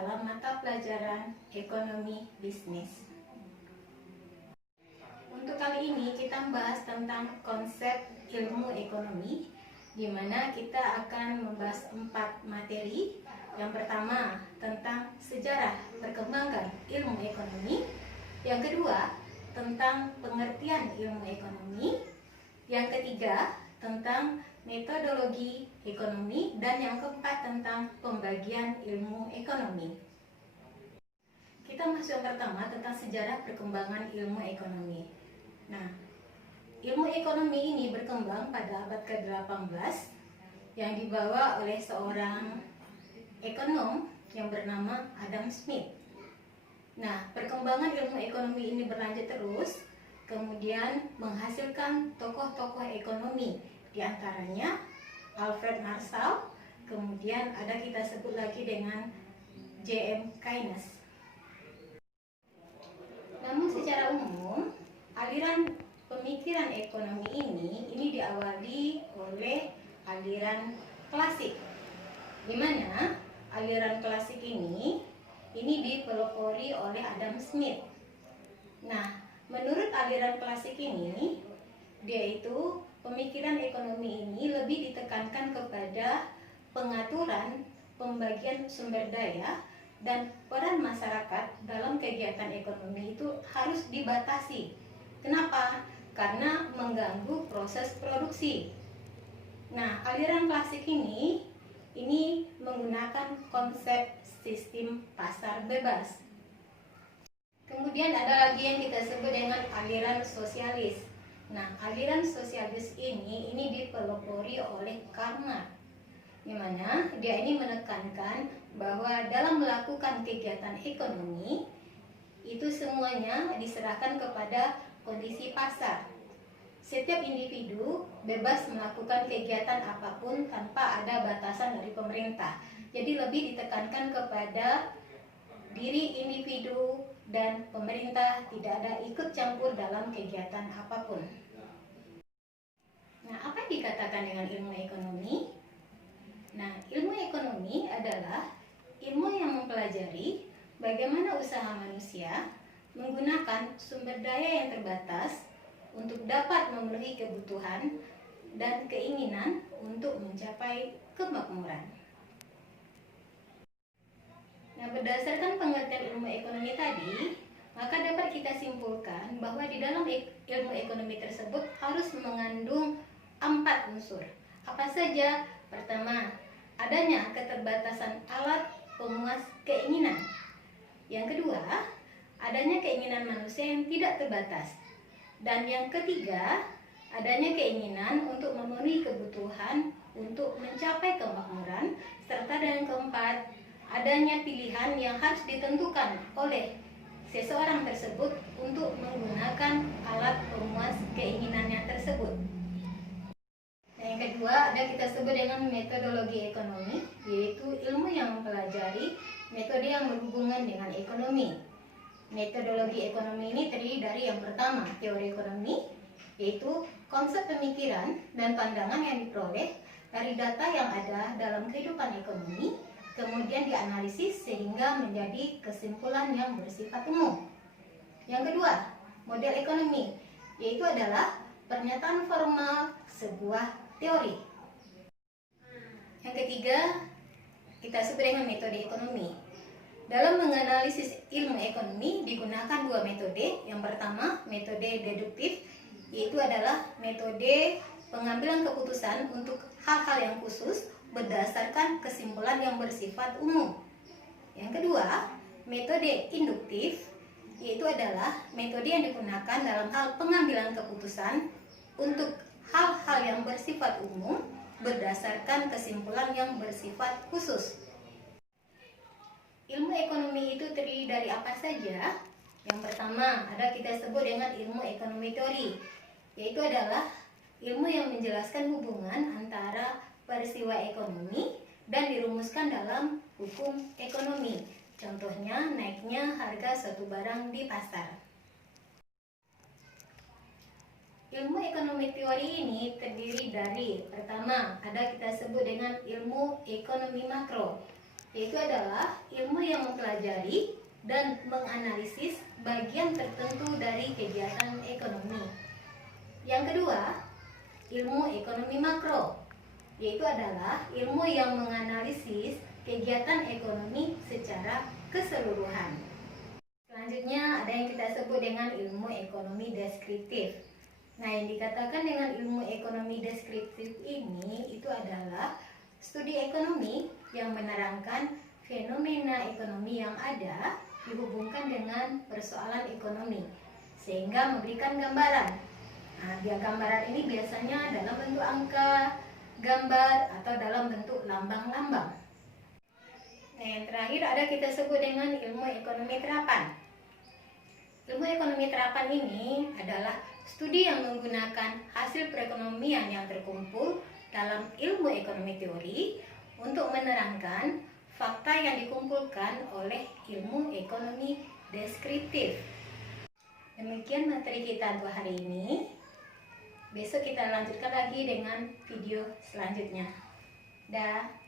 dalam mata pelajaran ekonomi bisnis. Untuk kali ini kita membahas tentang konsep ilmu ekonomi, di mana kita akan membahas 4 materi. Yang pertama tentang sejarah perkembangan ilmu ekonomi, yang kedua tentang pengertian ilmu ekonomi, yang ketiga tentang metodologi ekonomi, dan yang keempat tentang pembagian ilmu ekonomi. Kita masuk yang pertama tentang sejarah perkembangan ilmu ekonomi. Nah, ilmu ekonomi ini berkembang pada abad ke-18 yang dibawa oleh seorang ekonom yang bernama Adam Smith. Nah, perkembangan ilmu ekonomi ini berlanjut terus, kemudian menghasilkan tokoh-tokoh ekonomi, di antaranya Alfred Marshall, kemudian ada kita sebut lagi dengan J.M. Keynes. Namun secara umum, aliran pemikiran ekonomi ini diawali oleh aliran klasik, di mana aliran klasik ini dipelopori oleh Adam Smith. Nah, menurut aliran klasik ini, yaitu pemikiran ekonomi ini lebih ditekankan kepada pengaturan pembagian sumber daya, dan peran masyarakat dalam kegiatan ekonomi itu harus dibatasi. Kenapa? Karena mengganggu proses produksi. Nah, aliran klasik ini menggunakan konsep sistem pasar bebas. Kemudian ada lagi yang kita sebut dengan aliran sosialis. Nah, aliran sosialis ini dipelopori oleh Karl Marx, di mana dia ini menekankan bahwa dalam melakukan kegiatan ekonomi itu semuanya diserahkan kepada kondisi pasar. Setiap individu bebas melakukan kegiatan apapun tanpa ada batasan dari pemerintah. Jadi lebih ditekankan kepada diri individu, dan pemerintah tidak ada ikut campur dalam kegiatan apapun. Nah, apa yang dikatakan dengan ilmu ekonomi? Nah, ilmu ekonomi adalah ilmu yang mempelajari bagaimana usaha manusia menggunakan sumber daya yang terbatas untuk dapat memenuhi kebutuhan dan keinginan untuk mencapai kemakmuran. Nah, berdasarkan pengertian ilmu ekonomi tadi, maka dapat kita simpulkan bahwa di dalam ilmu ekonomi tersebut harus mengandung 4 unsur. Apa saja? Pertama, adanya keterbatasan alat pemuas keinginan. Yang kedua, adanya keinginan manusia yang tidak terbatas. Dan yang ketiga, adanya keinginan untuk memenuhi kebutuhan untuk mencapai kemakmuran. Serta yang keempat, adanya pilihan yang harus ditentukan oleh seseorang tersebut untuk menggunakan alat pemuas keinginannya tersebut. Nah, yang kedua ada kita sebut dengan metodologi ekonomi, yaitu ilmu yang mempelajari metode yang berhubungan dengan ekonomi. Metodologi ekonomi ini terdiri dari yang pertama, teori ekonomi, yaitu konsep pemikiran dan pandangan yang diperoleh dari data yang ada dalam kehidupan ekonomi, kemudian dianalisis sehingga menjadi kesimpulan yang bersifat umum. Yang kedua, model ekonomi, yaitu adalah pernyataan formal sebuah teori. Yang ketiga, kita sebut dengan metode ekonomi. Dalam menganalisis ilmu ekonomi digunakan 2 metode. Yang pertama, metode deduktif, yaitu adalah metode pengambilan keputusan untuk hal-hal yang khusus berdasarkan kesimpulan yang bersifat umum. Yang kedua, metode induktif, yaitu adalah metode yang digunakan dalam hal pengambilan keputusan untuk hal-hal yang bersifat umum berdasarkan kesimpulan yang bersifat khusus. Ilmu ekonomi itu terdiri dari apa saja? Yang pertama, ada kita sebut dengan ilmu ekonomi teori, yaitu adalah ilmu yang menjelaskan hubungan antara peristiwa ekonomi dan dirumuskan dalam hukum ekonomi. Contohnya, naiknya harga suatu barang di pasar. Ilmu ekonomi teori ini terdiri dari, pertama, ada kita sebut dengan ilmu ekonomi makro, yaitu adalah ilmu yang mempelajari dan menganalisis bagian tertentu dari kegiatan ekonomi. Yang kedua, ilmu ekonomi makro, yaitu adalah ilmu yang menganalisis kegiatan ekonomi secara keseluruhan. Selanjutnya ada yang kita sebut dengan ilmu ekonomi deskriptif. Nah, yang dikatakan dengan ilmu ekonomi deskriptif ini itu adalah studi ekonomi yang menerangkan fenomena ekonomi yang ada dihubungkan dengan persoalan ekonomi sehingga memberikan gambaran. Nah, gambaran ini biasanya dalam bentuk angka, gambar, atau dalam bentuk lambang-lambang. Nah, yang terakhir ada kita sebut dengan ilmu ekonomi terapan. Ilmu ekonomi terapan ini adalah studi yang menggunakan hasil perekonomian yang terkumpul dalam ilmu ekonomi teori untuk menerangkan fakta yang dikumpulkan oleh ilmu ekonomi deskriptif. Demikian materi kita untuk hari ini. Besok kita lanjutkan lagi dengan video selanjutnya. Dah.